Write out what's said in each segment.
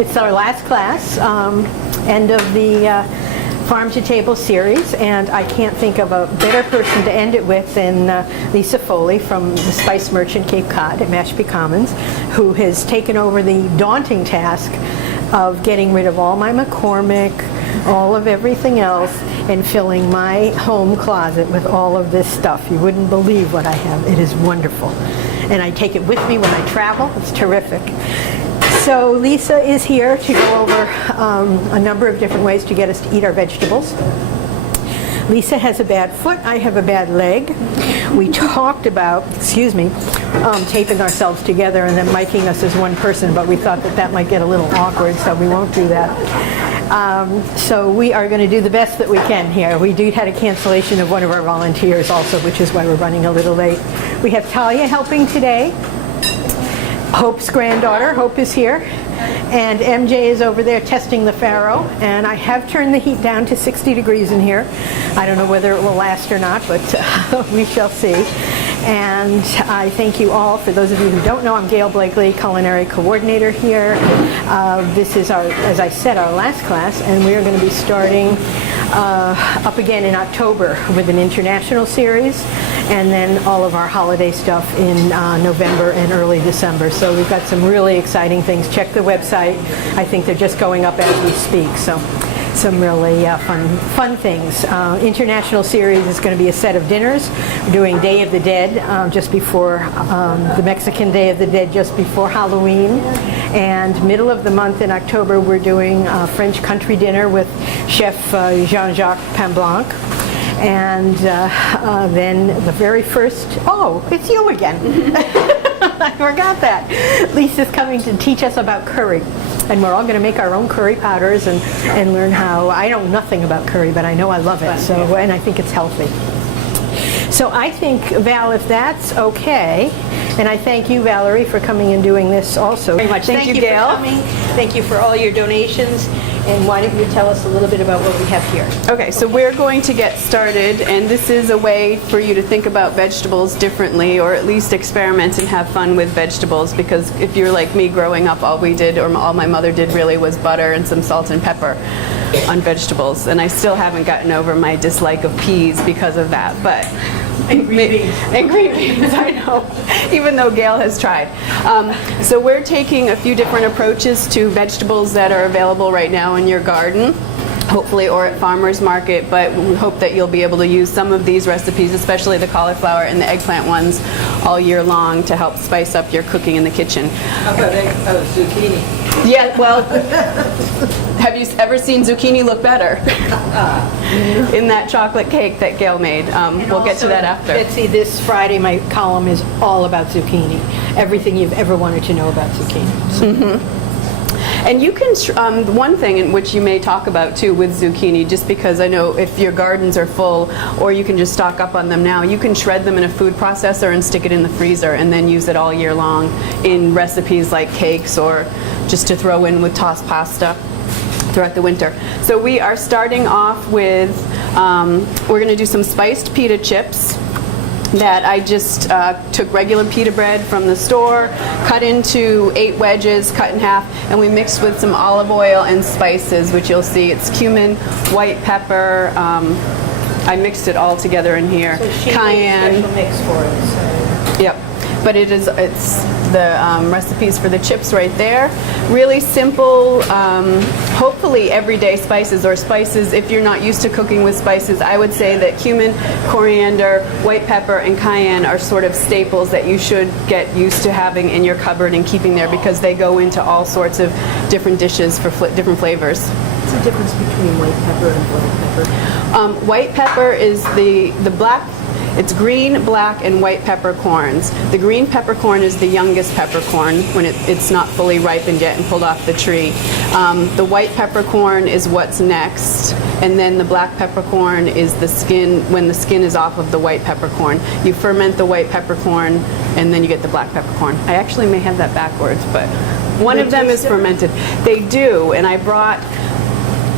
It's our last class, end of the Farm to Table series, and I can't think of a better person to end it with than Lisa Foley from the Spice Merchant Cape Cod at Mashpee Commons, who has taken over the daunting task of getting rid of all my McCormick, all of everything else, and filling my home closet with all of this stuff. You wouldn't believe what I have. It is wonderful. And I take it with me when I travel. It's terrific. So Lisa is here to go over a number of different ways to get us to eat our vegetables. Lisa has a bad foot, I have a bad leg. We talked about, taping ourselves together and then miking us as one person, but we thought that that might get a little awkward, so we won't do that. So we are going to do the best that we can here. We had a cancellation of one of our volunteers also, which is why we're running a little late. We have Talia helping today. Hope's granddaughter, Hope, is here, and MJ is over there testing the farro, and I have turned the heat down to 60 degrees in here. I don't know whether it will last or not, but we shall see. And I thank you all. For those of you who don't know, I'm Gail Blakely, Culinary Coordinator here. This is, as I said, our last class, and we are going to be starting up again in October with an international series, and then all of our holiday stuff in November and early December. So we've got some really exciting things. Check the website. I think they're just going up as we speak. So some really fun things. International series is going to be a set of dinners. We're doing Day of the Dead just before the Mexican Day of the Dead, just before Halloween. And middle of the month in October, we're doing French country dinner with Chef Jean-Jacques Pamblanc. And then the very first, it's you again. I forgot that. Lisa's coming to teach us about curry. And we're all going to make our own curry powders and learn how. I know nothing about curry, but I know I love it. So, and I think it's healthy. So I think, Val, if that's okay, and I thank you, Valerie, for coming and doing this also. Very much. Thank you, Gail. For coming. Thank you for all your donations. And why don't you tell us a little bit about what we have here? Okay, so we're going to get started, and this is a way for you to think about vegetables differently, or at least experiment and have fun with vegetables, because if you're like me growing up, all we did, or all my mother did really, was butter and some salt and pepper on vegetables, and I still haven't gotten over my dislike of peas because of that. But and green beans. And green beans, I know, even though Gail has tried. So we're taking a few different approaches to vegetables that are available right now in your garden, hopefully, or at farmers market, but we hope that you'll be able to use some of these recipes, especially the cauliflower and the eggplant ones, all year long to help spice up your cooking in the kitchen. How about zucchini? Yeah, well, have you ever seen zucchini look better? In that chocolate cake that Gail made. We'll get to that after. Betsy, this Friday my column is all about zucchini. Everything you've ever wanted to know about zucchini. So. Mm-hmm. And you can, one thing in which you may talk about too with zucchini, just because I know if your gardens are full, or you can just stock up on them now, you can shred them in a food processor and stick it in the freezer and then use it all year long in recipes like cakes, or just to throw in with tossed pasta throughout the winter. So we are starting off with, we're going to do some spiced pita chips that I just took regular pita bread from the store, cut into 8 wedges, cut in half, and we mixed with some olive oil and spices, which you'll see. It's cumin, white pepper. I mixed it all together in here. So she cayenne. made a special mix for it. So. Yep. But it's the recipes for the chips right there. Really simple, hopefully everyday spices, or spices if you're not used to cooking with spices. I would say that cumin, coriander, white pepper, and cayenne are sort of staples that you should get used to having in your cupboard and keeping there, because they go into all sorts of different dishes for different flavors. What's the difference between white pepper and black pepper? White pepper is the black. It's green, black, and white peppercorns. The green peppercorn is the youngest peppercorn when it's not fully ripened yet and pulled off the tree. The white peppercorn is what's next, and then the black peppercorn is the skin, when the skin is off of the white peppercorn. You ferment the white peppercorn, and then you get the black peppercorn. I actually may have that backwards, but one of them is fermented. They do, and I brought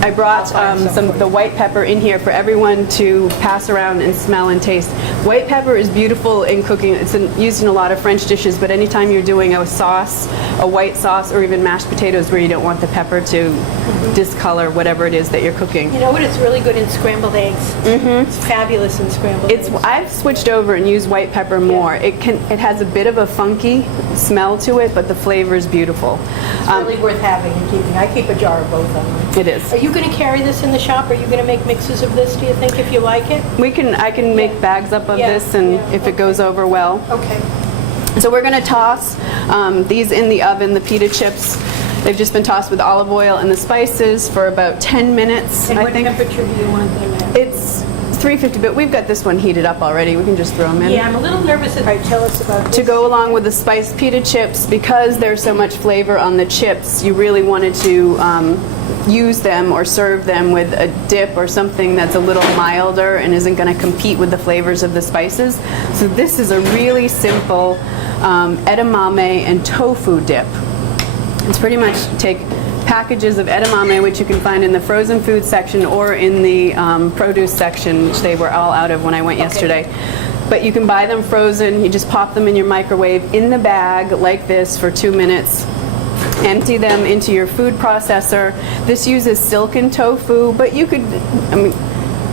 I brought I'll find some for the you. white pepper in here for everyone to pass around and smell and taste. White pepper is beautiful in cooking. It's used in a lot of French dishes, but anytime you're doing a sauce, a white sauce, or even mashed potatoes where you don't want the pepper to discolor whatever it is that you're cooking. You know what? It's really good in scrambled eggs. It's fabulous in scrambled eggs. I've switched over and used white pepper more. It has a bit of a funky smell to it, but the flavor is beautiful. It's really worth having and keeping. I keep a jar of both of them. It is. Are you going to carry this in the shop? Are you going to make mixes of this, do you think, if you like it? I can make bags up of Yeah, this, and yeah, if it goes over well. Okay. So we're going to toss these in the oven, the pita chips. They've just been tossed with olive oil and the spices for about 10 minutes, And I what think. temperature do you want them at? It's 350, but we've got this one heated up already. We can just throw them in. Yeah, I'm a little nervous. All right, tell us about this. To go along with the spiced pita chips, because there's so much flavor on the chips, you really wanted to use them or serve them with a dip or something that's a little milder and isn't going to compete with the flavors of the spices. So this is a really simple edamame and tofu dip. It's pretty much take packages of edamame, which you can find in the frozen food section or in the produce section, which they were all out of when I went yesterday. But you can buy them frozen. You just pop them in your microwave in the bag like this for 2 minutes. Empty them into your food processor. This uses silken tofu, but you could,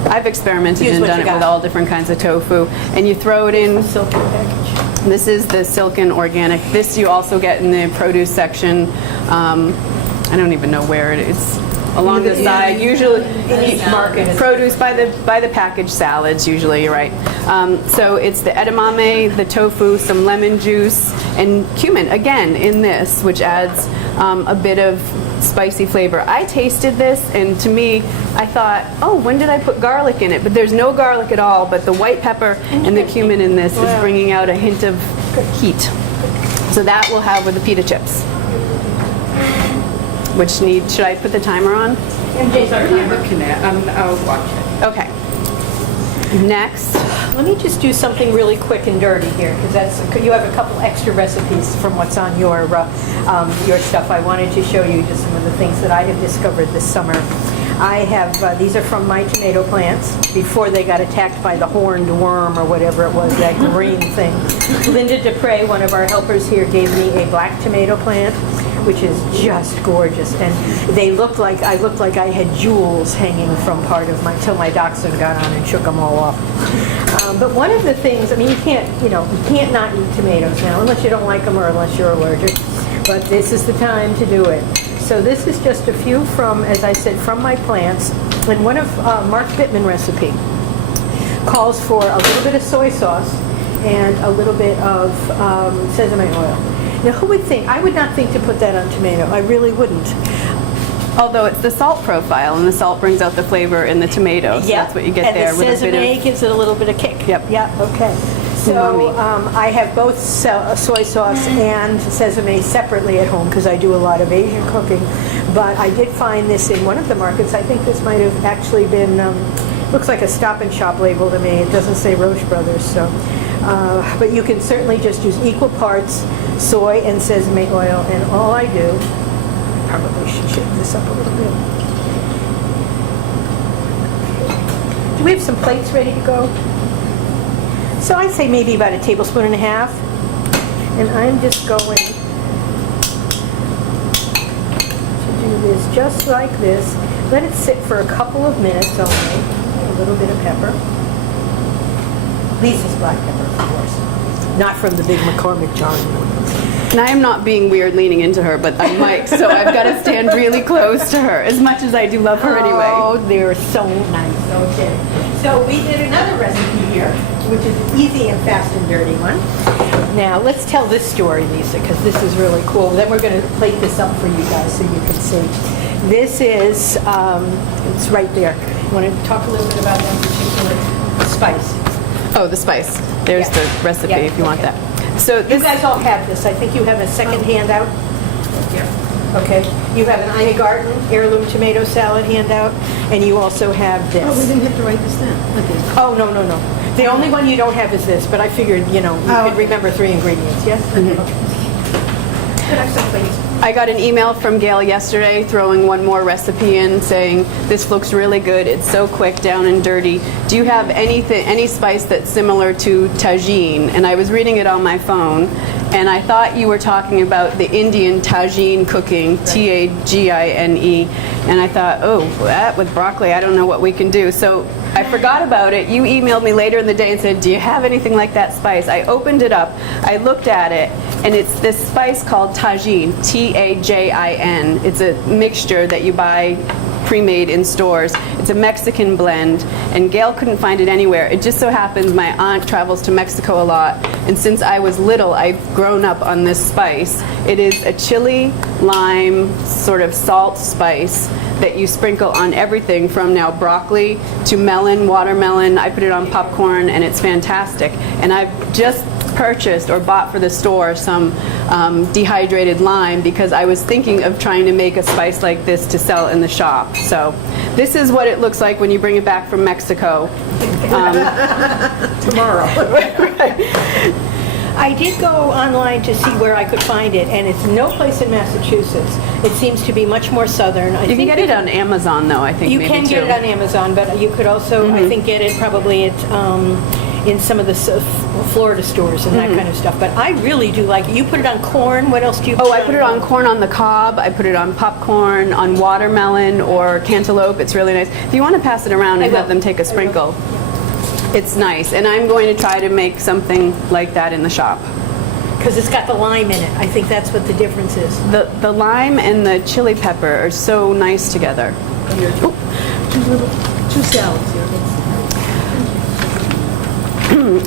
I've experimented Use and what done you it got. with all different kinds of tofu. And you throw it in. Silken package. This is the silken organic. This you also get in the produce section. I don't even know where it is. Along the side, usually In each market. produce by the packaged salads. Usually, you're right. So it's the edamame, the tofu, some lemon juice, and cumin again in this, which adds a bit of spicy flavor. I tasted this, and to me, I thought, oh, when did I put garlic in it? But there's no garlic at all. But the white pepper and the cumin in this is bringing out a hint of heat. So that we'll have with the pita chips. Should I put the timer on? MJ's our timer. looking at, I'll watch it. Okay. Next. Let me just do something really quick and dirty here, because you have a couple extra recipes from what's on your stuff. I wanted to show you just some of the things that I have discovered this summer. I have, these are from my tomato plants before they got attacked by the horned worm or whatever it was, that green thing. Linda Dupre, one of our helpers here, gave me a black tomato plant, which is just gorgeous. And they looked like, I looked like I had jewels hanging from part of till my dachshund got on and shook them all off. But one of the things, I mean, you can't not eat tomatoes now, unless you don't like them or unless you're allergic. But this is the time to do it. So this is just a few from, as I said, from my plants. And one of Mark Bittman recipe calls for a little bit of soy sauce and a little bit of sesame oil. Now, who would think? I would not think to put that on tomato. I really wouldn't. Although it's the salt profile, and the salt brings out the flavor in the tomato, so that's what you get there with a And the bit sesame of. gives it a little bit of kick. Yep. Yeah, okay. So Umami. I have both soy sauce and sesame separately at home because I do a lot of Asian cooking. But I did find this in one of the markets. I think this might have actually been, looks like a Stop and Shop label to me. It doesn't say Roche Brothers. So, but you can certainly just use equal parts soy and sesame oil. And all I do, probably should shake this up a little bit. Do we have some plates ready to go? So I'd say maybe about a tablespoon and a half. And I'm just going to do this just like this. Let it sit for a couple of minutes only. A little bit of pepper. Lisa's black pepper, of course. Not from the big McCormick jar. And I am not being weird leaning into her, but I'm Mike, so I've got to stand really close to her, as much as I do love her anyway. Oh, they're so nice. Okay. So we did another recipe here, which is an easy and fast and dirty one. Now, let's tell this story, Lisa, because this is really cool. Then we're going to plate this up for you guys so you can see. This is, it's right there. You want to talk a little bit about that particular spice? Oh, the spice. There's Yeah. the recipe Yeah, if you want okay. that. So You this, guys all have this. I think you have a second handout. Okay. You have an Ina Garten heirloom tomato salad handout, and you also have this. Oh, we didn't have to write this down. Okay. Oh, no, no, no. The only one you don't have is this, but I figured, you could remember 3 ingredients, yes? Okay. Could I have some, please? I got an email from Gail yesterday throwing one more recipe in saying, this looks really good, it's so quick, down and dirty. Do you have any spice that's similar to tagine? And I was reading it on my phone, and I thought you were talking about the Indian tagine cooking, Tagine, and I thought, oh, that with broccoli, I don't know what we can do. So I forgot about it. You emailed me later in the day and said, do you have anything like that spice? I opened it up, I looked at it, and it's this spice called tagine, T-A-J-I-N. It's a mixture that you buy pre-made in stores. It's a Mexican blend, and Gail couldn't find it anywhere. It just so happens my aunt travels to Mexico a lot, and since I was little, I've grown up on this spice. It is a chili, lime, sort of salt spice that you sprinkle on everything from now broccoli to melon, watermelon. I put it on popcorn, and it's fantastic. And I've just purchased or bought for the store some dehydrated lime because I was thinking of trying to make a spice like this to sell in the shop. So this is what it looks like when you bring it back from Mexico. Tomorrow. I did go online to see where I could find it, and it's no place in Massachusetts. It seems to be much more southern. You can get it on Amazon, though, I think. You maybe can get it on Amazon, but you could also, I think, get it probably at in some of the Florida stores and that kind of stuff. But I really do like it. You put it on corn. What else do you put I put it on corn on the cob. I put it on popcorn, on watermelon or cantaloupe. It's really nice. If you want to pass it around and have them take a sprinkle, it's nice. And I'm going to try to make something like that in the shop. Because it's got the lime in it. I think that's what the difference is. The lime and the chili pepper are so nice together. Two salads here.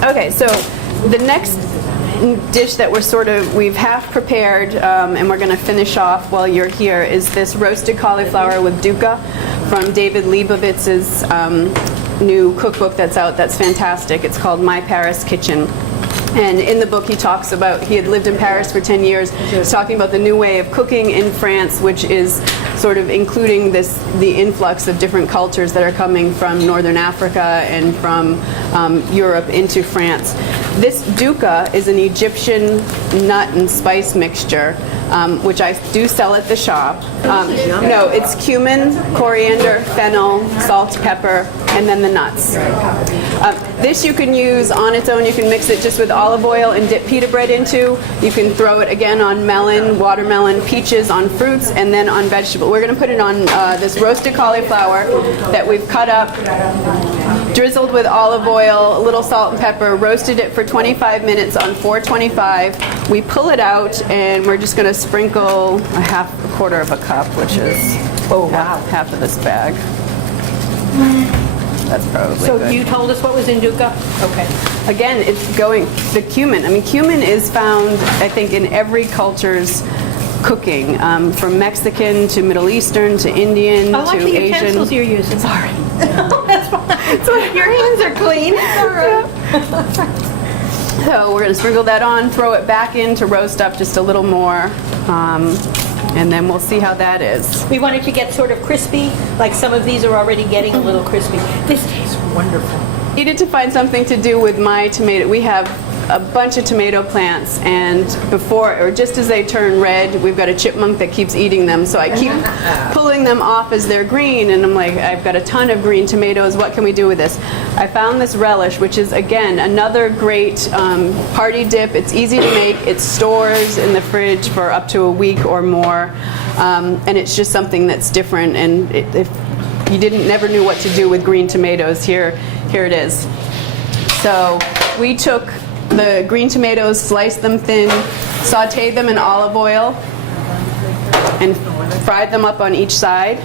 Okay, so the next dish that we've half prepared and we're going to finish off while you're here is this roasted cauliflower with dukkha from David Leibovitz's new cookbook that's out. That's fantastic. It's called My Paris Kitchen. And in the book he talks about, he had lived in Paris for 10 years, he's talking about the new way of cooking in France, which is sort of including the influx of different cultures that are coming from Northern Africa and from Europe into France. This dukkha is an Egyptian nut and spice mixture, which I do sell at the shop. No, it's cumin, coriander, fennel, salt, pepper, and then the nuts. This you can use on its own. You can mix it just with olive oil and dip pita bread into. You can throw it again on melon, watermelon, peaches, on fruits, and then on vegetables. We're going to put it on this roasted cauliflower that we've cut up, drizzled with olive oil, a little salt and pepper, roasted it for 25 minutes on 425. We pull it out, and we're just going to sprinkle a quarter of a cup, which is half of this bag. That's probably So good. you told us what was in dukkha? Okay. Again, it's the cumin. I mean, cumin is found, I think, in every culture's cooking, from Mexican to Middle Eastern to Indian I like to the Asian. utensils you're using. Sorry. That's fine. Your hands are clean. All right. So we're going to sprinkle that on, throw it back in to roast up just a little more, and then we'll see how that is. We wanted to get sort of crispy, like some of these are already getting a little crispy. This tastes wonderful. Needed to find something to do with my tomato. We have a bunch of tomato plants, and just as they turn red, we've got a chipmunk that keeps eating them, so I keep pulling them off as they're green, and I'm like, I've got a ton of green tomatoes, what can we do with this? I found this relish, which is, again, another great party dip. It's easy to make. It stores in the fridge for up to a week or more, and it's just something that's different, and if you never knew what to do with green tomatoes, here it is. So we took the green tomatoes, sliced them thin, sauteed them in olive oil, and fried them up on each side.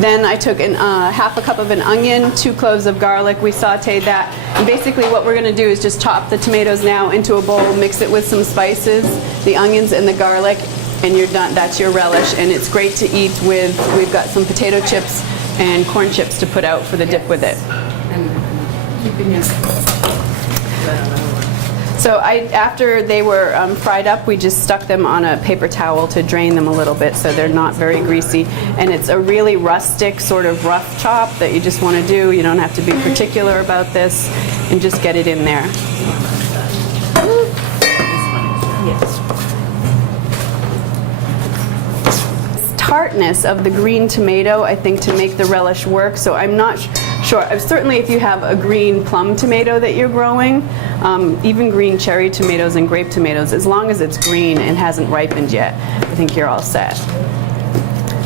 Then I took half a cup of an onion, 2 cloves of garlic. We sauteed that. And basically what we're going to do is just chop the tomatoes now into a bowl, mix it with some spices, the onions and the garlic, and you're done. That's your relish. And it's great to eat with, we've got some potato chips and corn chips to put out for the dip with it. So after they were fried up, we just stuck them on a paper towel to drain them a little bit so they're not very greasy. And it's a really rustic, sort of rough chop that you just want to do. You don't have to be particular about this, and just get it in there. Yes. tartness of the green tomato, I think, to make the relish work. So I'm not sure. Certainly if you have a green plum tomato that you're growing, even green cherry tomatoes and grape tomatoes, as long as it's green and hasn't ripened yet, I think you're all set. A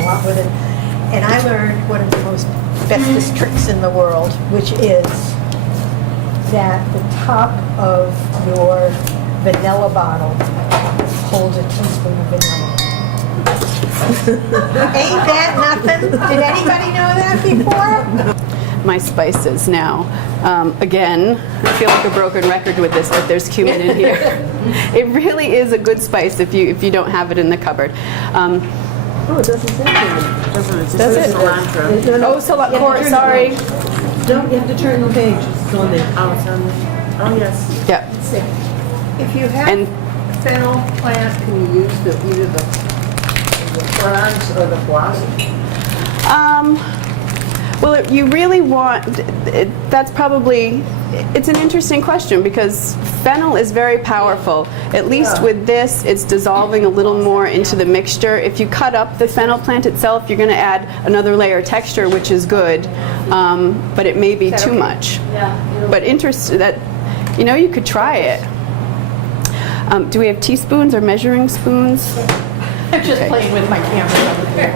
lot with it. And I learned one of the most bestest tricks in the world, which is that the top of your vanilla bottle holds a teaspoon of vanilla. Ain't that nothing? Did anybody know that before? My spices now. Again, I feel like a broken record with this, but there's cumin in here. It really is a good spice if you don't have it in the cupboard. Oh, it doesn't say cumin. Does it? Cilantro. Oh, sorry. Don't, you have to turn the page. It's on there. Oh, it's on there. Oh, yes. Yeah. If you have And fennel plant, can you use either the fronds or the blossom? Well, you really want, that's probably, it's an interesting question because fennel is very powerful. At least with this, it's dissolving a little more into the mixture. If you cut up the fennel plant itself, you're going to add another layer of texture, which is good, but it may be too much. But you could try it. Do we have teaspoons or measuring spoons? I'm just playing with my camera over here.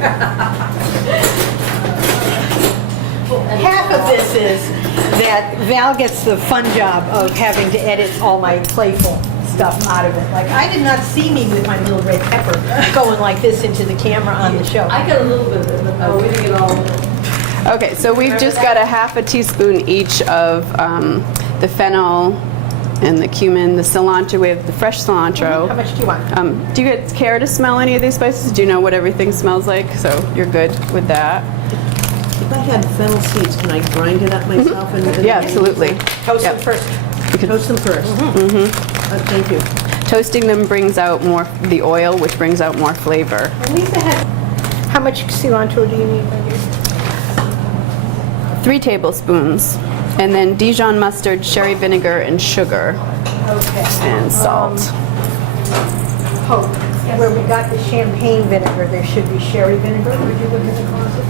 Half of this is that Val gets the fun job of having to edit all my playful stuff out of it. Like, I did not see me with my little red pepper going like this into the camera on the show. I got a little bit of it, but we didn't get all of it. Okay, so we've just got a half a teaspoon each of the fennel and the cumin, the cilantro. We have the fresh cilantro. How much do you want? Do you guys care to smell any of these spices? Do you know what everything smells like? So you're good with that? If I had fennel seeds, can I grind it up myself? Yeah, absolutely. Toast Yep. them first. Toast them first. Thank you. Toasting them brings out more the oil, which brings out more flavor. Lisa has. How much cilantro do you need, my dear? 3 tablespoons. And then Dijon mustard, sherry vinegar, and sugar. Okay. And salt. Hope, where we got the champagne vinegar, there should be sherry vinegar. Would you look in the closet?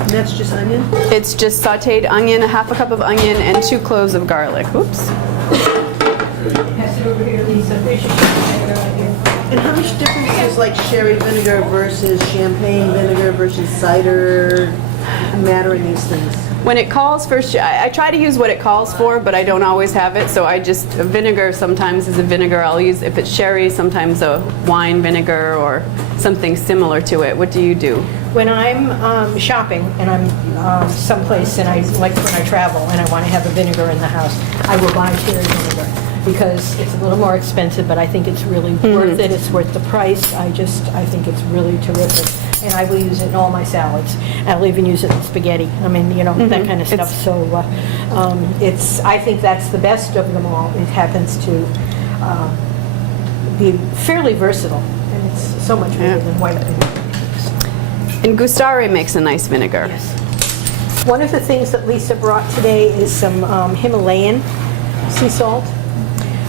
And that's just onion? It's just sauteed onion, a half a cup of onion, and 2 cloves of garlic. Oops. Pass it over here, Lisa. There's your champagne vinegar right here. And how much difference is like sherry vinegar versus champagne vinegar versus cider matter in these things? When it calls for, I try to use what it calls for, but I don't always have it. So vinegar sometimes is a vinegar I'll use. If it's sherry, sometimes a wine vinegar or something similar to it. What do you do? When I'm shopping and I'm someplace and I like when I travel and I want to have a vinegar in the house, I will buy sherry vinegar because it's a little more expensive, but I think it's really worth it. It's worth the price. I think it's really terrific. And I will use it in all my salads. I'll even use it in spaghetti. I mean, that kind of stuff. So I think that's the best of them all. It happens to be fairly versatile, and it's so much better than white vinegar. And Gustare makes a nice vinegar. Yes. One of the things that Lisa brought today is some Himalayan sea salt,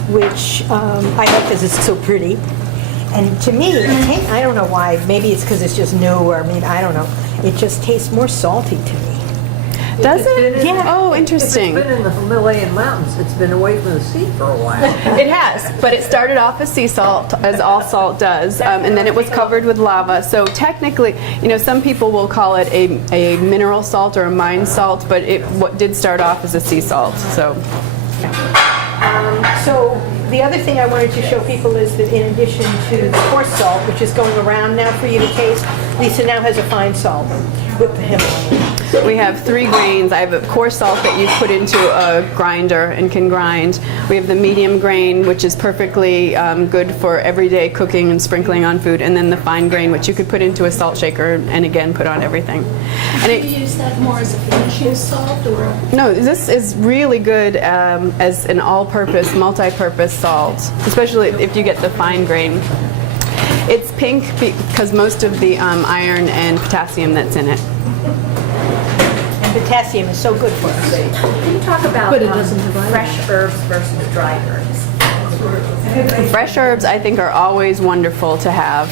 which I like because it's so pretty. And to me, I don't know why. Maybe it's because it's just new, or I don't know. It just tastes more salty to me. Does it? Yeah. Oh, interesting. If it's been in the Himalayan mountains, it's been away from the sea for a while. It has, but it started off as sea salt, as all salt does, and then it was covered with lava. So technically, some people will call it a mineral salt or a mine salt, but what did start off as a sea salt. So The other thing I wanted to show people is that in addition to the coarse salt, which is going around now for you to taste, Lisa now has a fine salt with the Himalayan. we have 3 grains. I have a coarse salt that you put into a grinder and can grind. We have the medium grain, which is perfectly good for everyday cooking and sprinkling on food, and then the fine grain, which you could put into a salt shaker and again put on everything. And Do you use that more as a finishing salt or? No, this is really good as an all-purpose, multi-purpose salt, especially if you get the fine grain. It's pink because most of the iron and potassium that's in it. And potassium is so good for us. Can you talk about But it doesn't have iron. fresh herbs versus dry herbs? Fresh herbs, I think, are always wonderful to have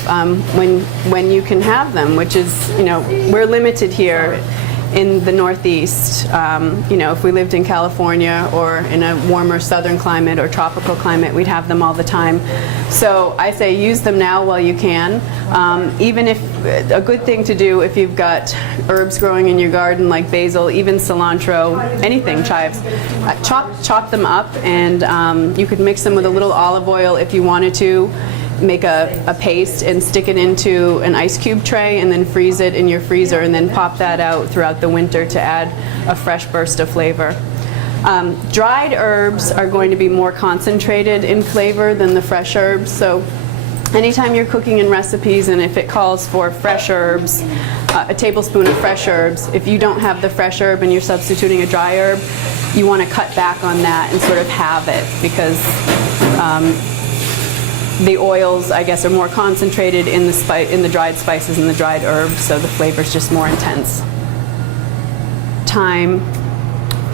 when you can have them, which is, we're limited here in the Northeast. If we lived in California or in a warmer southern climate or tropical climate, we'd have them all the time. So I say use them now while you can. Even if a good thing to do if you've got herbs growing in your garden like basil, even cilantro, anything, chives, chop them up, and you could mix them with a little olive oil if you wanted to. Make a paste and stick it into an ice cube tray and then freeze it in your freezer and then pop that out throughout the winter to add a fresh burst of flavor. Dried herbs are going to be more concentrated in flavor than the fresh herbs, so anytime you're cooking in recipes and if it calls for fresh herbs, a tablespoon of fresh herbs, if you don't have the fresh herb and you're substituting a dry herb, you want to cut back on that and sort of have it, because the oils, I guess, are more concentrated in the dried spices and the dried herbs, so the flavor's just more intense. Thyme.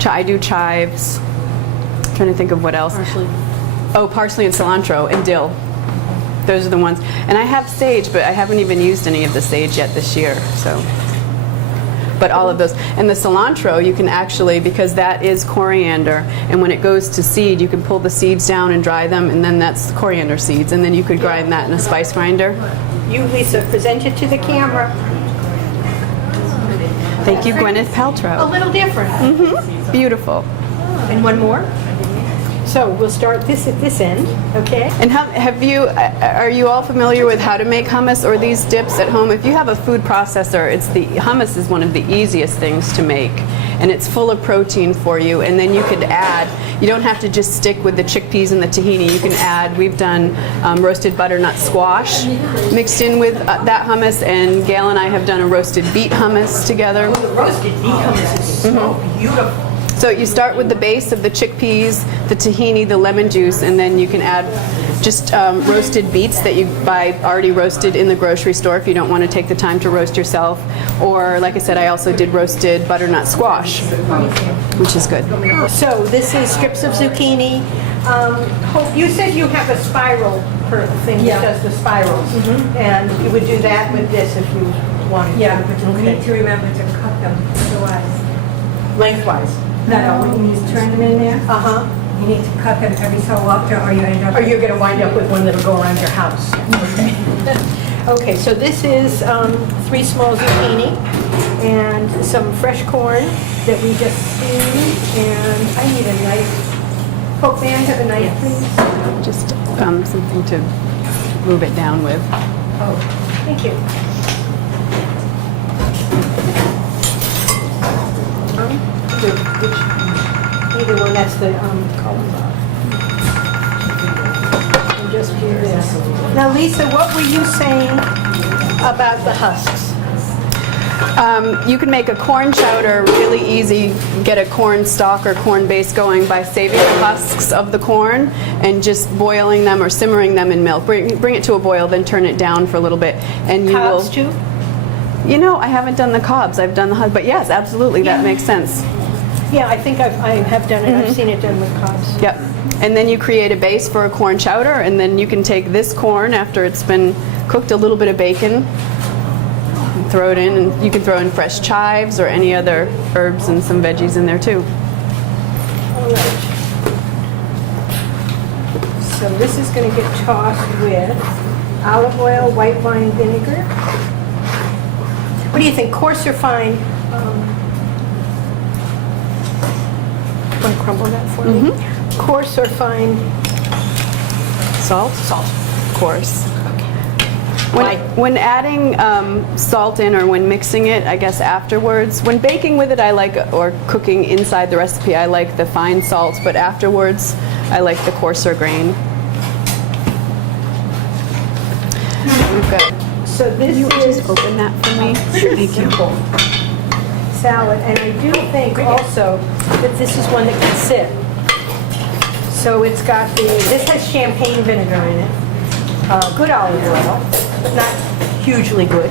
I do chives. I'm trying to think of what else. Parsley. Oh, parsley and cilantro and dill. Those are the ones. And I have sage, but I haven't even used any of the sage yet this year. So, but all of those. And the cilantro, you can actually, because that is coriander, and when it goes to seed, you can pull the seeds down and dry them, and then that's coriander seeds, and then you could grind that in a spice grinder. You, Lisa, present it to the camera. Thank you, Gwyneth A Paltrow. little different. Beautiful. And one more. So we'll start this at this end, okay? And are you all familiar with how to make hummus or these dips at home? If you have a food processor, hummus is one of the easiest things to make, and it's full of protein for you. And then you could add, you don't have to just stick with the chickpeas and the tahini. You can add, we've done roasted butternut squash mixed in with that hummus, and Gail and I have done a roasted beet hummus together. The roasted beet hummus is so beautiful. So you start with the base of the chickpeas, the tahini, the lemon juice, and then you can add just roasted beets that you buy already roasted in the grocery store if you don't want to take the time to roast yourself. Or, like I said, I also did roasted butternut squash, which is good. So this is strips of zucchini. Hope, you said you have a spiral thing that does the spirals. And you would do that with this if you wanted to. Yeah, but you need to remember to cut them otherwise. Lengthwise. No, when you turn them in there, Uh-huh. you need to cut them every so often or you end up... Or you're going to wind up with one that'll go around your house. Okay. Okay, so this is 3 small zucchini and some fresh corn that we just steamed. And I need a knife. Hope, may I have a knife, please? Just something to move it down with. Oh, thank you. Either one, that's the cauliflower. And just do this. Now, Lisa, what were you saying about the husks? You can make a corn chowder really easy. Get a corn stalk or corn base going by saving the husks of the corn and just boiling them or simmering them in milk. Bring it to a boil, then turn it down for a little bit, and you Cobs will. too? You know, I haven't done the cobs. I've done the husks, but yes, absolutely, that makes sense. Yeah, I think I have done it. I've seen it done with cobs. Yep. And then you create a base for a corn chowder, and then you can take this corn after it's been cooked, a little bit of bacon, and throw it in, and you can throw in fresh chives or any other herbs and some veggies in there too. All right. So this is going to get tossed with olive oil, white wine vinegar. What do you think, coarse or fine? Want to crumble that for me? Coarse or fine? Salt? Salt. Of course. When adding salt in or when mixing it, I guess afterwards, when baking with it I like, or cooking inside the recipe, I like the fine salt, but afterwards I like the coarser grain. We've got, So this you is just open that for me? pretty simple salad, and I do think also that this is one that can sit. So it's got this has champagne vinegar in it, good olive oil, but not hugely good.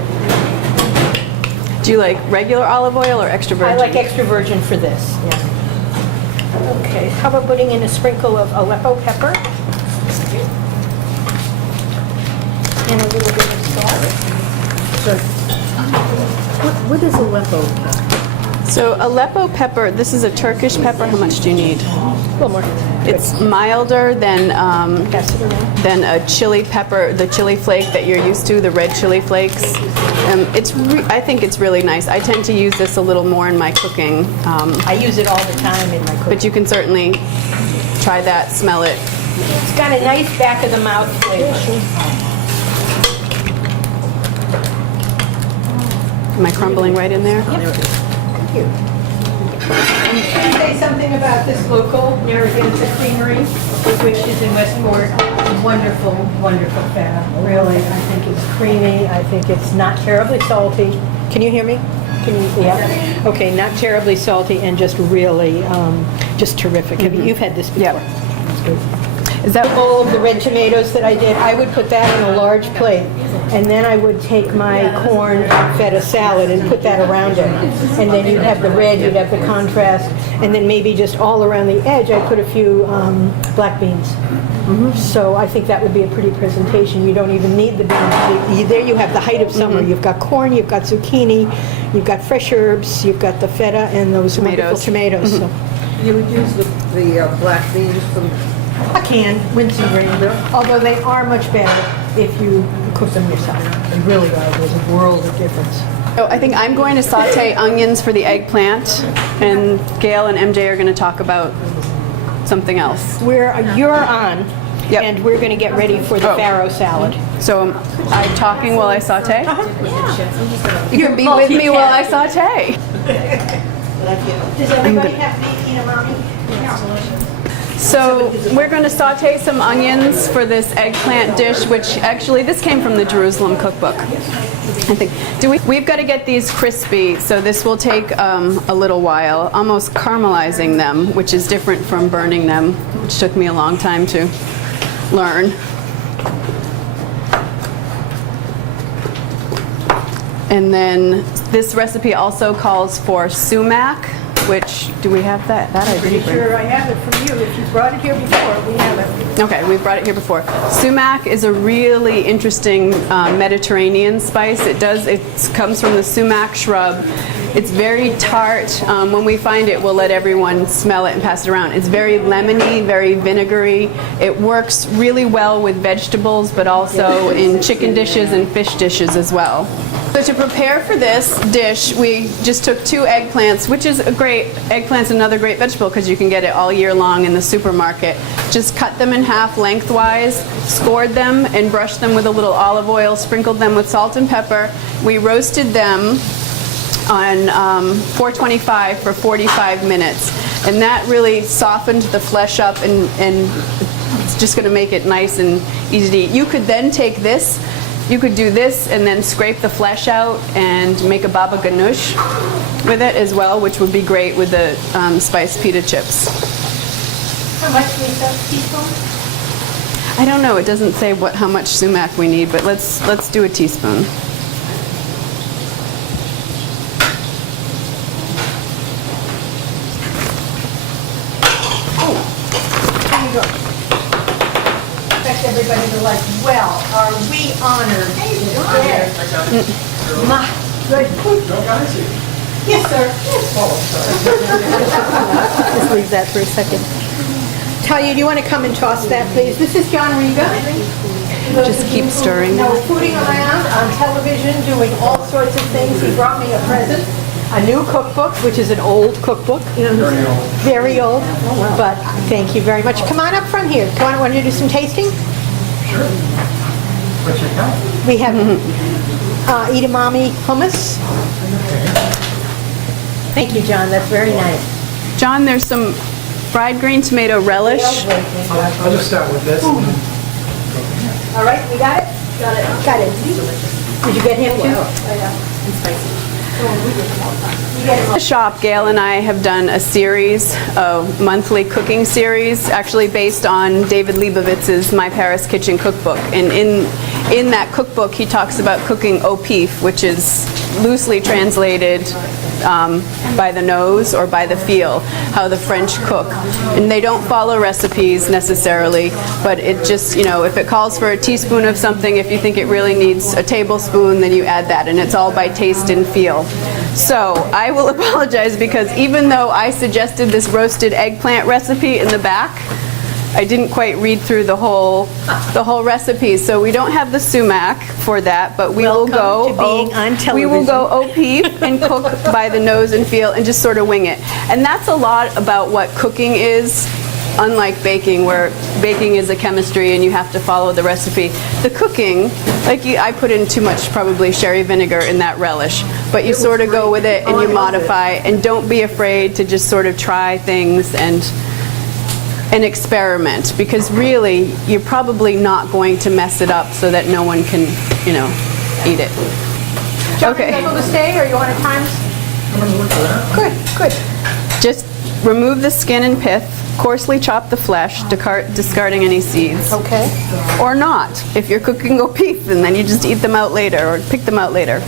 Do you like regular olive oil or extra virgin? I like extra virgin for this, yeah. Okay, how about putting in a sprinkle of Aleppo pepper? And a little bit of salt. So, what is Aleppo? So Aleppo pepper, this is a Turkish pepper. How much do you need? A little more. It's milder than Pass it around. than a chili pepper, the chili flake that you're used to, the red chili flakes. I think it's really nice. I tend to use this a little more in my cooking, I use it all the time in my cooking. but you can certainly try that, smell it. It's got a nice back of the mouth flavor. Am I crumbling right in there? Thank you. Can you say something about this local Narragansett Creamery, which is in Westport? Wonderful, wonderful fat. Really, I think it's creamy. I think it's not terribly salty. Can you hear me? Can you? Yeah. Okay, not terribly salty and just really, just terrific. You've had this before. Yeah. It's good. Is that All of the red tomatoes that I did, I would put that in a large plate. And then I would take my corn feta salad and put that around it. And then you'd have the red, you'd have the contrast, and then maybe just all around the edge, I'd put a few black beans. So I think that would be a pretty presentation. You don't even need the beans. There you have the height of summer. You've got corn, you've got zucchini, you've got fresh herbs, you've got the feta and those wonderful tomatoes. So. You would use the black beans from... A can, rinse and drain, although they are much better if you cook them yourself. They really are. There's a world of difference. So I think I'm going to saute onions for the eggplant, and Gail and MJ are going to talk about something else. You're on, Yep. and we're going to get ready for the farro salad. So am I talking while I saute? You can be You're with me while I multitasking. saute. Does everybody have edamame? So we're going to saute some onions for this eggplant dish, which actually this came from the Jerusalem cookbook, I think. We've got to get these crispy, so this will take a little while, almost caramelizing them, which is different from burning them, which took me a long time to learn. And then this recipe also calls for sumac, which, do we have that? That I didn't bring. Sure, I have it from you. If you brought it here before, we have it. Okay, we've brought it here before. Sumac is a really interesting Mediterranean spice. It comes from the sumac shrub. It's very tart. When we find it, we'll let everyone smell it and pass it around. It's very lemony, very vinegary. It works really well with vegetables, but also in chicken dishes and fish dishes as well. So to prepare for this dish, we just took 2 eggplants, which is a great, eggplant's another great vegetable because you can get it all year long in the supermarket. Just cut them in half lengthwise, scored them, and brushed them with a little olive oil, sprinkled them with salt and pepper. We roasted them on 425 for 45 minutes. And that really softened the flesh up and it's just going to make it nice and easy to eat. You could then take this, you could do this and then scrape the flesh out and make a baba ganoush with it as well, which would be great with the spiced pita chips. How much is that teaspoon? I don't know, it doesn't say how much sumac we need, but let's do a teaspoon. Everybody to like, well, are we honored? Yes. My good. Yes, sir. Just leave that for a second. Talia, do you want to come and toss that, please? This is John Riga. Just keep stirring. Now, we're footing around on television, doing all sorts of things. He brought me a present, a new cookbook, which is an old cookbook. Very old. Very old. Oh, wow. But thank you very much. Come on up front here. Want to do some tasting? Sure. What's your count? We have edamame hummus. Thank you, John. That's very nice. John, there's some fried green tomato relish. I'll just start with this. All right, we got it? Got it. Got it. Did you get him too? At the shop, Gail and I have done a series, a monthly cooking series, actually based on David Leibovitz's My Paris Kitchen cookbook. And in that cookbook, he talks about cooking au pif, which is loosely translated by the nose or by the feel, how the French cook. And they don't follow recipes necessarily, but it just, if it calls for a teaspoon of something, if you think it really needs a tablespoon, then you add that, and it's all by taste and feel. So I will apologize because even though I suggested this roasted eggplant recipe in the back, I didn't quite read through the whole recipe, so we don't have the sumac for that, but we will go Welcome to being on we will go television. O'Peep and cook by the nose and feel and just sort of wing it. And that's a lot about what cooking is, unlike baking, where baking is a chemistry and you have to follow the recipe. The cooking, I put in too much probably sherry vinegar in that relish, but you sort of go with it and you modify, and don't be afraid to just sort of try things and experiment, because really you're probably not going to mess it up so that no one can, eat it. John, Okay. are you able to stay, or you want a time? Good, good. Just remove the skin and pith, coarsely chop the flesh, discarding any seeds. Okay. Or not. If you're cooking beef, and then you just eat them out later or pick them out later.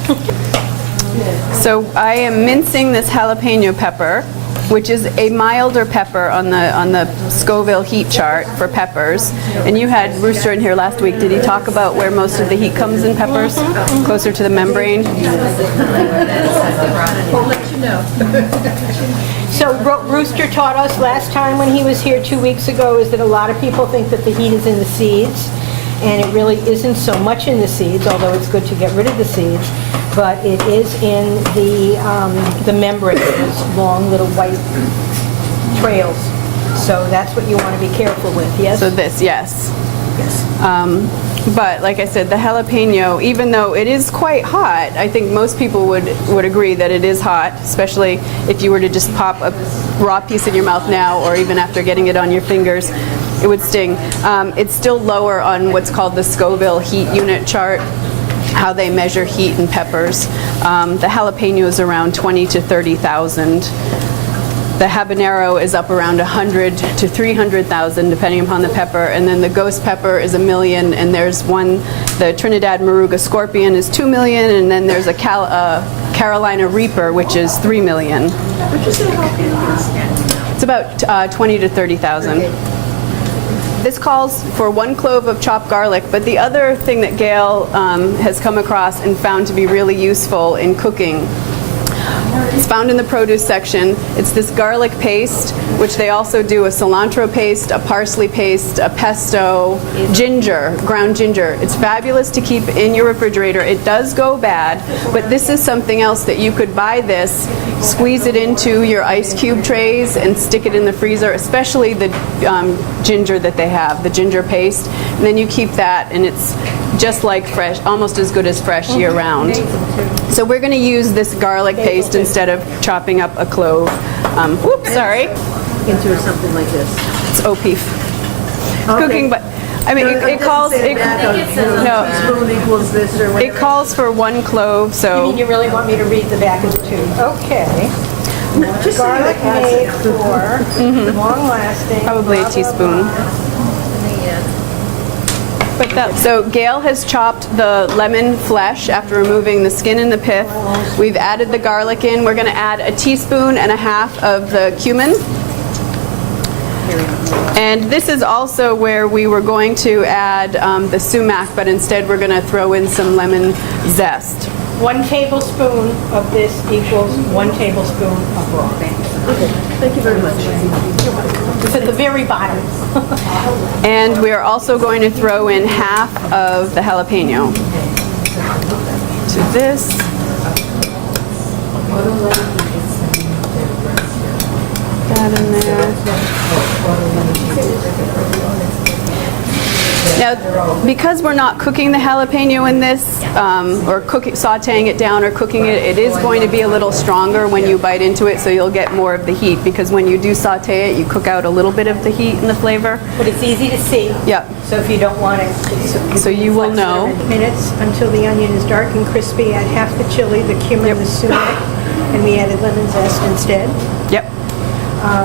So I am mincing this jalapeno pepper, which is a milder pepper on the Scoville heat chart for peppers. And you had Rooster in here last week. Did he talk about where most of the heat comes in peppers? Closer to the membrane? We'll let you know. So Rooster taught us last time when he was here 2 weeks ago is that a lot of people think that the heat is in the seeds, and it really isn't so much in the seeds, although it's good to get rid of the seeds, but it is in the membrane, those long little white trails. So that's what you want to be careful with, yes? So this, yes. But like I said, the jalapeno, even though it is quite hot, I think most people would agree that it is hot, especially if you were to just pop a raw piece in your mouth now, or even after getting it on your fingers, it would sting. It's still lower on what's called the Scoville heat unit chart, how they measure heat in peppers. The jalapeno is around 20 to 30,000. The habanero is up around 100 to 300,000, depending upon the pepper, and then the ghost pepper is 1 million, and there's one, the Trinidad Moruga Scorpion is 2 million, and then there's a Carolina Reaper, which is 3 million. It's about 20 to 30,000. This calls for 1 clove of chopped garlic, but the other thing that Gail has come across and found to be really useful in cooking, it's found in the produce section. It's this garlic paste, which they also do a cilantro paste, a parsley paste, a pesto, ginger, ground ginger. It's fabulous to keep in your refrigerator. It does go bad, but this is something else that you could buy this, squeeze it into your ice cube trays and stick it in the freezer, especially the ginger that they have, the ginger paste. And then you keep that, and it's just like fresh, almost as good as fresh year round. So we're going to use this garlic paste instead of chopping up a clove. Whoops, sorry. Into something like this. It's O'Peep. Cooking, but I mean, it calls Spoon equals this or whatever. it calls for 1 clove. So You really want me to read the back of the tube? Okay. Just so you Garlic have made it. for long-lasting. probably a teaspoon. So Gail has chopped the lemon flesh after removing the skin and the pith. We've added the garlic in. We're going to add 1.5 teaspoons of the cumin. And this is also where we were going to add the sumac, but instead we're going to throw in some lemon zest. 1 tablespoon of this equals 1 tablespoon of raw. Thank you very much. It's at the very bottom. And we are also going to throw in half of the jalapeno to this. That in there. Now, because we're not cooking the jalapeno in this, or sautéing it down or cooking it, it is going to be a little stronger when you bite into it, so you'll get more of the heat, because when you do sauté it, you cook out a little bit of the heat and the flavor. But it's easy to see. Yep. So if you don't want it, So you will know. Minutes until the onion is dark and crispy. Add half the chili, the cumin, the sumac, and we added lemon zest instead. Yep.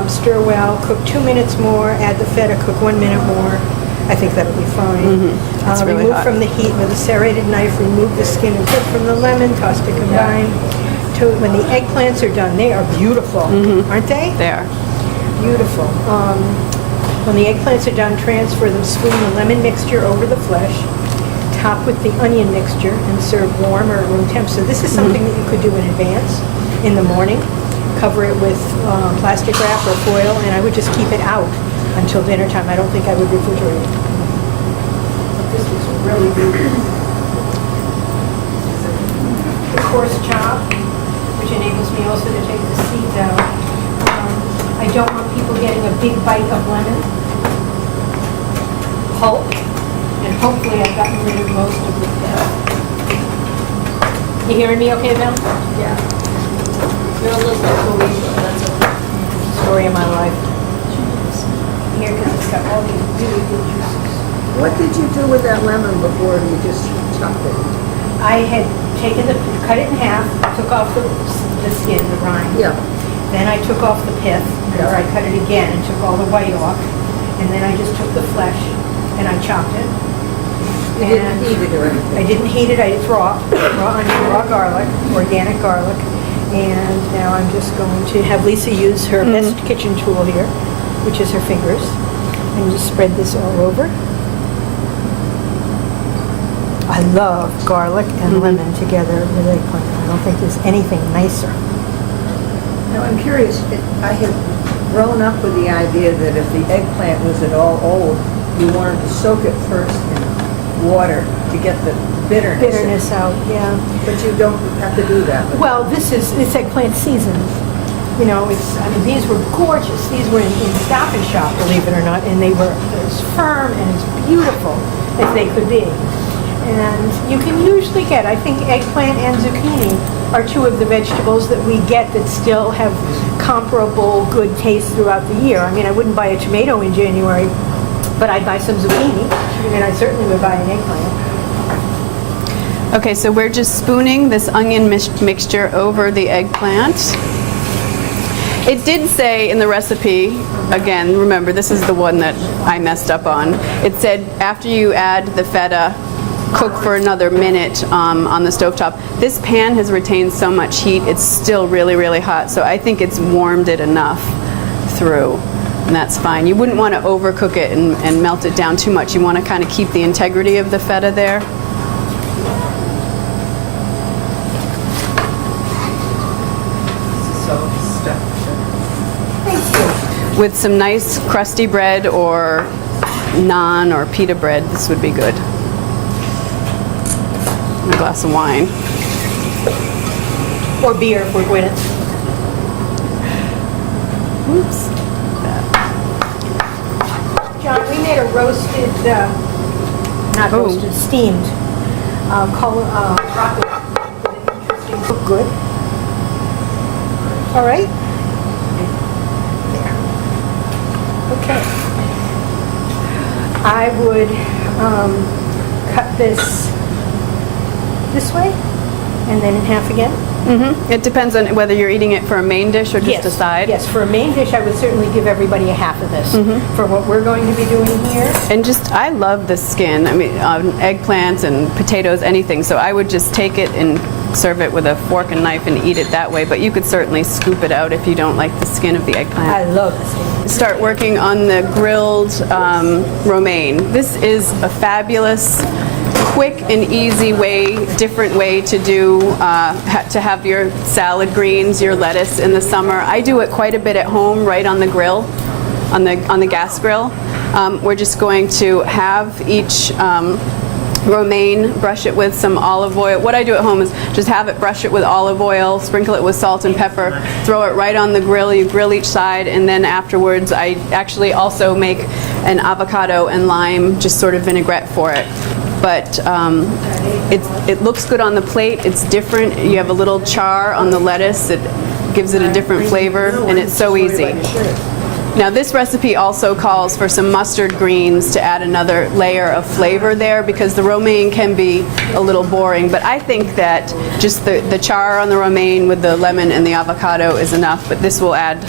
Stir well. Cook 2 minutes more. Add the feta. Cook 1 minute more. I think that'll be fine. It's really remove hot. from the heat with a serrated knife. Remove the skin and pith from the lemon. Toss to combine. when the eggplants are done, they are beautiful, aren't they? There. Beautiful. When the eggplants are done, transfer them, spoon the lemon mixture over the flesh, top with the onion mixture, and serve warm or room temp. So this is something that you could do in advance, in the morning. Cover it with plastic wrap or foil, and I would just keep it out until dinner time. I don't think I would refrigerate it. But this is really good. The coarse chop, which enables me also to take the seeds out. I don't want people getting a big bite of lemon pulp, and hopefully I've gotten rid of most of the pith. You hearing me okay, Bill? Yeah. You're a little bit Felicia, that's okay. Story of my life. Here, because it's got all these really good juices. What did you do with that lemon before you just chopped it? I had cut it in half, took off the skin, the rind. Yeah. Then I took off the pith, or I cut it again and took all the white off. And then I just took the flesh and I chopped it. You didn't heat it or anything? I didn't heat it, it's raw onion, raw garlic, organic garlic. And now I'm just going to have Lisa use her best kitchen tool here, which is her fingers, and just spread this all over. I love garlic and lemon together with eggplant. I don't think there's anything nicer. Now, I'm curious, I have grown up with the idea that if the eggplant was at all old, you wanted to soak it first in water to get the bitterness Out, yeah. But you don't have to do that. Well, it's eggplant season. You know, these were gorgeous. These were in Stop and Shop, believe it or not, and they were as firm and as beautiful as they could be. And you can usually get, I think eggplant and zucchini are two of the vegetables that we get that still have comparable good taste throughout the year. I mean, I wouldn't buy a tomato in January, but I'd buy some zucchini, and I certainly would buy an eggplant. Okay, so we're just spooning this onion mixture over the eggplant. It did say in the recipe, again, remember this is the one that I messed up on. It said after you add the feta, cook for another minute on the stovetop. This pan has retained so much heat, it's still really, really hot, so I think it's warmed it enough through, and that's fine. You wouldn't want to overcook it and melt it down too much. You want to kind of keep the integrity of the feta there. So stuffed. With some nice crusty bread or naan or pita bread, this would be good. And a glass of wine. Or beer if we're winning. Oops. John, we made a roasted, not Oh. roasted, steamed broccoli. Interesting, look good. All right. There. Okay. I would cut this way and then in half again. It depends on whether you're eating it for a main dish or just a side. Yes, for a main dish, I would certainly give everybody a half of this. For what we're going to be doing here, And just, I love the skin. I mean, eggplants and potatoes, anything. So I would just take it and serve it with a fork and knife and eat it that way. But you could certainly scoop it out if you don't like the skin of the eggplant. I love this. Start working on the grilled romaine. This is a fabulous, quick and easy way, different way to do, to have your salad greens, your lettuce in the summer. I do it quite a bit at home, right on the grill, on the gas grill. We're just going to have each romaine, brush it with some olive oil. What I do at home is just have it, brush it with olive oil, sprinkle it with salt and pepper, throw it right on the grill. You grill each side, and then afterwards I actually also make an avocado and lime, just sort of vinaigrette for it. But it looks good on the plate. It's different. You have a little char on the lettuce. It gives it a different flavor, and it's so easy. Now this recipe also calls for some mustard greens to add another layer of flavor there, because the romaine can be a little boring, but I think that just the char on the romaine with the lemon and the avocado is enough, but this will add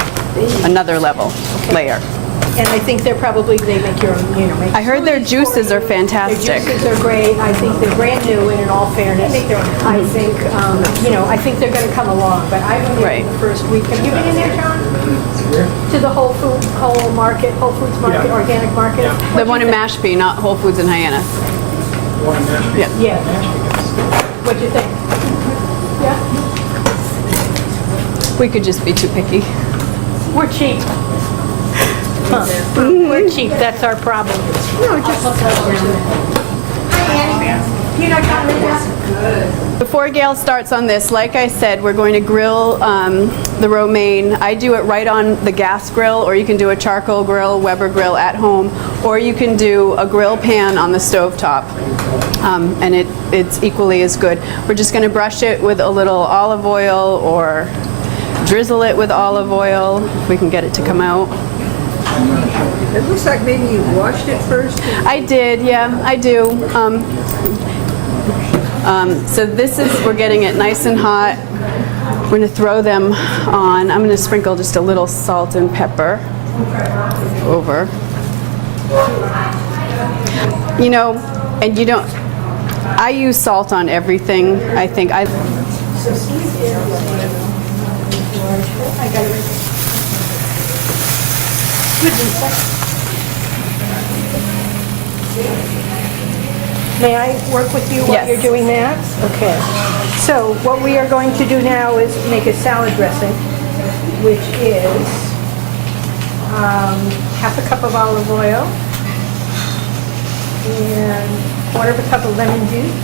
another layer. And I think they're probably, they make your own, you know, make I heard their smoothies juices for are you. fantastic. Their juices are great. I think they're brand new, and in all fairness, I think, you know, I think they're going to come along. But I've been there Right. for the first week. Have you been in there, John? To the Whole Foods Market, Yeah. organic market? Yeah. The one in Mashpee, not Whole Foods in Hyannis. One in Mashpee. Yeah. Yeah. Mashpee, yes. What'd you think? Yeah? We could just be too picky. We're cheap. Huh. We're cheap, that's our problem. No, just... Hi, Annie. You know John Linda? Before Gail starts on this, like I said, we're going to grill the romaine. I do it right on the gas grill, or you can do a charcoal grill, Weber grill at home, or you can do a grill pan on the stovetop. And it's equally as good. We're just going to brush it with a little olive oil or drizzle it with olive oil, if we can get it to come out. It looks like maybe you washed it first. I did, yeah, I do. So this is, we're getting it nice and hot. We're going to throw them on. I'm going to sprinkle just a little salt and pepper over. You know, and you don't, I use salt on everything, I think. So Steve is I got it. Good, Lisa. May I work with you while Yes. you're doing that? Okay. So what we are going to do now is make a salad dressing, which is half a cup of olive oil and quarter of a cup of lemon juice.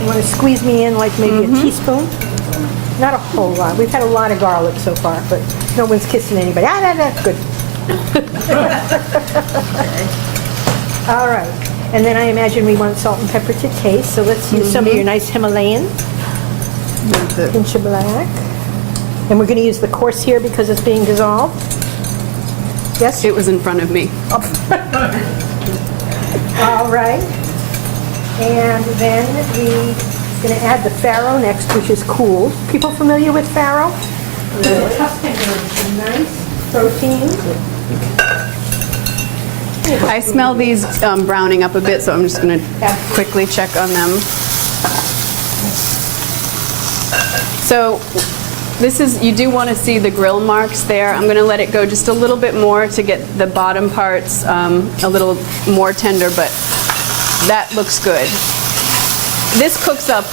You want to squeeze me in like maybe a teaspoon? Not a whole lot. We've had a lot of garlic so far, but no one's kissing anybody. That's good. All right. And then I imagine we want salt and pepper to taste, so let's use some of your nice Himalayan. Pinch of black. And we're going to use the coarse here because it's being dissolved. Yes? It was in front of me. All right. And then we're going to add the farro next, which is cooled. People familiar with farro? Nice protein. I smell these browning up a bit, so I'm just going to quickly check on them. So this is, you do want to see the grill marks there. I'm going to let it go just a little bit more to get the bottom parts a little more tender, but that looks good. This cooks up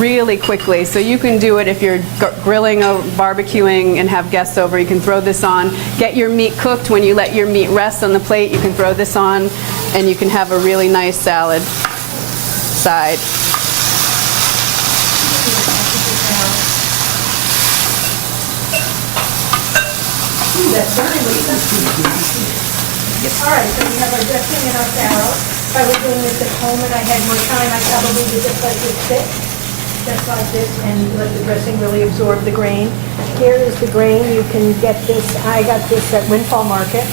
really quickly, so you can do it if you're grilling or barbecuing and have guests over. You can throw this on. Get your meat cooked. When you let your meat rest on the plate, you can throw this on, and you can have a really nice salad side. All right, so we have our dressing and our farro. If I were doing this at home and I had more time, I'd probably do just like this thick, just like this, and let the dressing really absorb the grain. Here is the grain. You can get this, I got this at Windfall Market,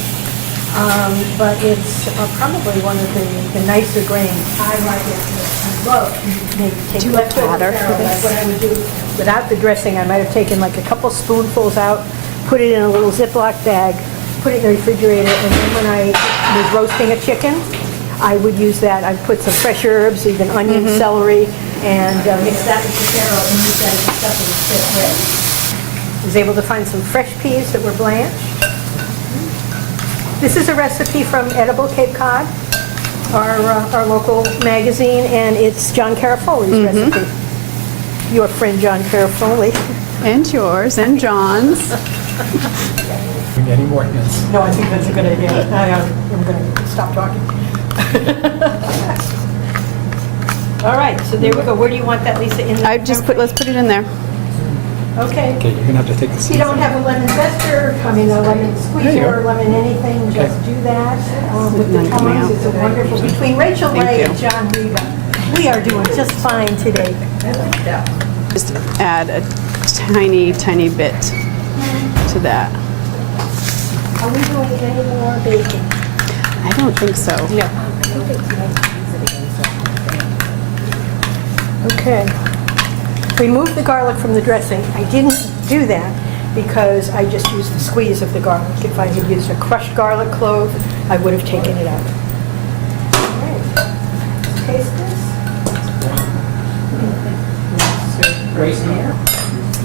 but it's probably one of the nicer grains. I like it. I love maybe take leftover farro. That's what I would do. Without the dressing, I might have taken like a couple spoonfuls out, put it in a little Ziploc bag, put it in the refrigerator, and then when I was roasting a chicken, I would use that. I'd put some fresh herbs, even onion, celery, and mix that with the farro and use that as a stuffing fit with. I was able to find some fresh peas that were blanched. This is a recipe from Edible Cape Cod, our local magazine, and it's John Carafoli's recipe. Your friend John Carafoli. And yours, and John's. Any more hints? No, I think that's a good idea. I'm going to stop talking. All right, so there we go. Where do you want that, Lisa? In the Let's put it in there. Okay. Okay, you're gonna have to take this. If you don't have a lemon zester, I mean a lemon There you squeezer go. or lemon anything, just do that. With the None coming tongs, out. it's a wonderful, between Rachel Thank Ray you. and John Riga, we are doing just fine today. Just add a tiny, tiny bit to that. Are we doing any more baking? I don't think so. No. Okay. Remove the garlic from the dressing. I didn't do that because I just used the squeeze of the garlic. If I had used a crushed garlic clove, I would have taken it out. All right. Taste this.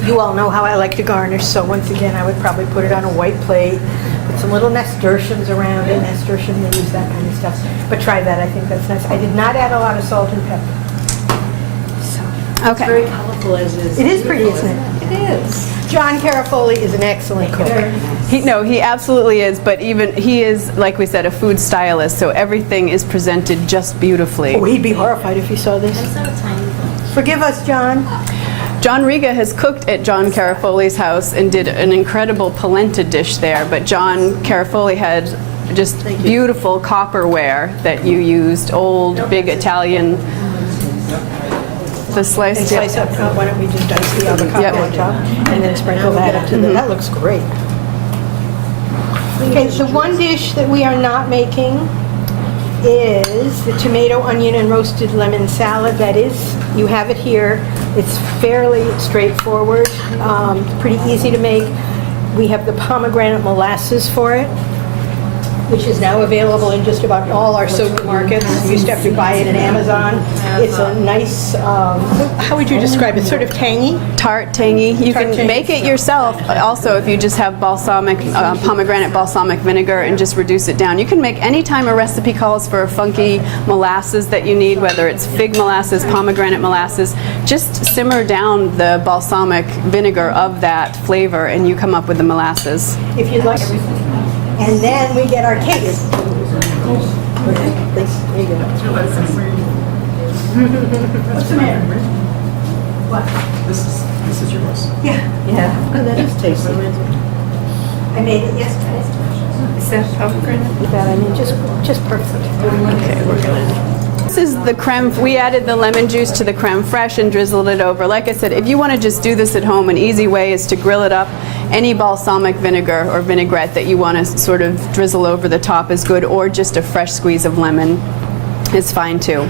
You all know how I like to garnish, so once again, I would probably put it on a white plate, put some little nasturtiums around it. Nasturtium, they use that kind of stuff. But try that, I think that's nice. I did not add a lot of salt and pepper. So, Okay. Very colorful as is. it is pretty, isn't it? It is. John Carafoli is an excellent cook. He absolutely is, but even he is, like we said, a food stylist, so everything is presented just beautifully. Oh, he'd be horrified if he saw this. Forgive us, John. John Riga has cooked at John Carafoli's house and did an incredible polenta dish there, but John Carafoli had just beautiful copperware that you used, old, big Italian. The And sliced, slice up top, why don't we just dice the avocado Yep. on top and then sprinkle that up to the, that looks great. Okay, so one dish that we are not making is the tomato, onion, and roasted lemon salad. That is, you have it here. It's fairly straightforward, pretty easy to make. We have the pomegranate molasses for it, which is now available in just about all our supermarkets. You used to have to buy it at Amazon. It's a nice, how would you describe it? Sort of tangy? tart, tangy. You Tart, can tangy. make it yourself also if you just have balsamic, pomegranate balsamic vinegar and just reduce it down. You can make any time a recipe calls for a funky molasses that you need, whether it's fig molasses, pomegranate molasses, just simmer down the balsamic vinegar of that flavor and you come up with the molasses. If you'd like. And then we get our cake. Thanks. There you go. What's the matter? What? This is yours. Yeah. Oh, that is tasty. I made it yesterday. Is that pomegranate? With that, I mean, just perfect. Okay, we're gonna. This is the creme. We added the lemon juice to the creme fraiche and drizzled it over. Like I said, if you want to just do this at home, an easy way is to grill it up. Any balsamic vinegar or vinaigrette that you want to sort of drizzle over the top is good, or just a fresh squeeze of lemon is fine too.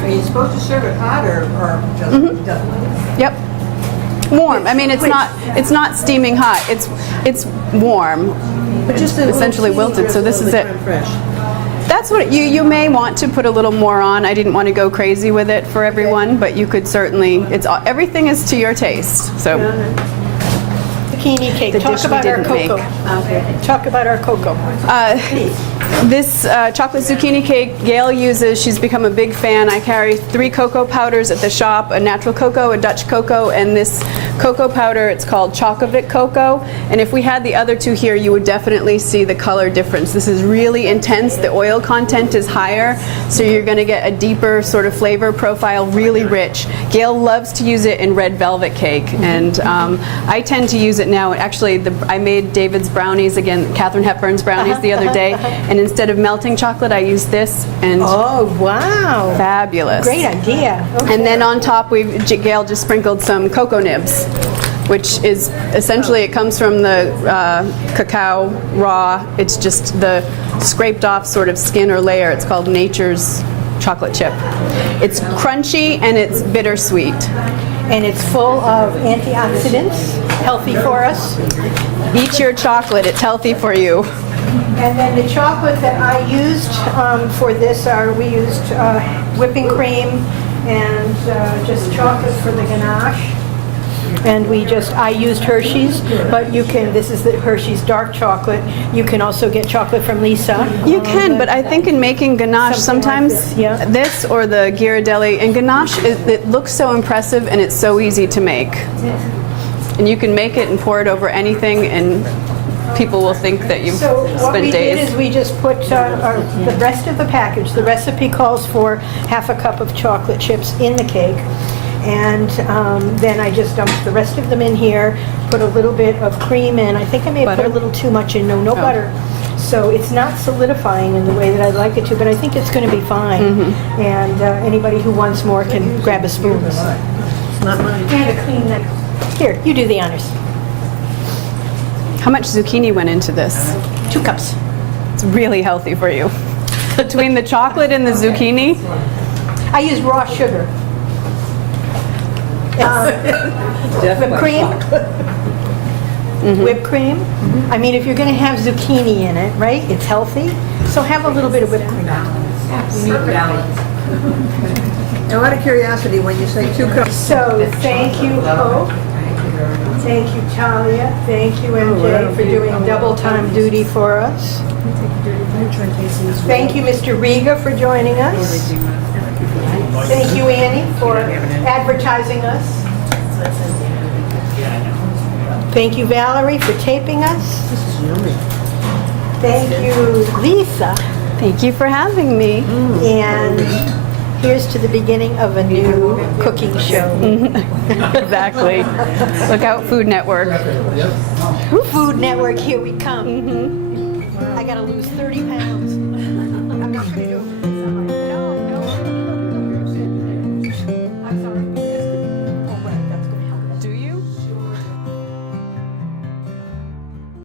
Are you supposed to serve it hot or just done? Yep. Warm. I mean, it's not steaming hot. It's warm. But just a Essentially little wilted, so this drizzle is of it. the creme fraiche. That's what you may want to put a little more on. I didn't want to go crazy with it for everyone, but you could certainly. Everything is to your taste. So Zucchini cake. The Talk dish we about our didn't cocoa. make. Talk about our cocoa. this chocolate zucchini cake Gail uses. She's become a big fan. I carry 3 cocoa powders at the shop: a natural cocoa, a Dutch cocoa, and this cocoa powder. It's called Chocovic Cocoa. And if we had the other 2 here, you would definitely see the color difference. This is really intense. The oil content is higher, so you're going to get a deeper sort of flavor profile, really rich. Gail loves to use it in red velvet cake, and I tend to use it now. Actually, I made David's brownies again, Katharine Hepburn's brownies the other day, and instead of melting chocolate, I use this, and Oh, wow. fabulous. Great idea. Okay. And then on top, Gail just sprinkled some cocoa nibs, which is essentially, it comes from the cacao raw. It's just the scraped off sort of skin or layer. It's called Nature's chocolate chip. It's crunchy and it's bittersweet. And it's full of antioxidants, healthy for us. Eat your chocolate, it's healthy for you. And then the chocolate that I used for this we used whipping cream and just chocolate for the ganache. And I used Hershey's, but you can, this is the Hershey's dark chocolate. You can also get chocolate from Lisa. You can, but I think in making ganache, Something like sometimes this, yeah. this or the Ghirardelli, and ganache, it looks so impressive and it's so easy to make. And you can make it and pour it over anything, and people will think that you've So what we spent did days. is we just put the rest of the package. The recipe calls for half a cup of chocolate chips in the cake. And then I just dumped the rest of them in here, put a little bit of cream in. I think I may have put a Butter? little too much in. No butter. So it's not solidifying in the way that I'd like it to, but I think it's going to be fine. And anybody who wants more can grab a spoon. It's not mine. And a clean knife. Here, you do the honors. How much zucchini went into this? 2 cups. It's really healthy for you. Between the chocolate and the zucchini, I use raw sugar. Whipped cream? Whipped cream? I mean, if you're going to have zucchini in it, right, it's healthy, so have a little bit of whipped cream. Now, out of curiosity, when you say 2 cups, So, thank you, Hope. Thank you, Talia. Thank you, MJ, for doing double time duty for us. Thank you, Mr. Riga, for joining us. Thank you, Annie, for advertising us. Thank you, Valerie, for taping us. Thank you, Lisa. Thank you for having me. And here's to the beginning of a new cooking show. Exactly. Look out, Food Network. Food Network, here we come. I gotta lose 30 pounds. I'm not gonna do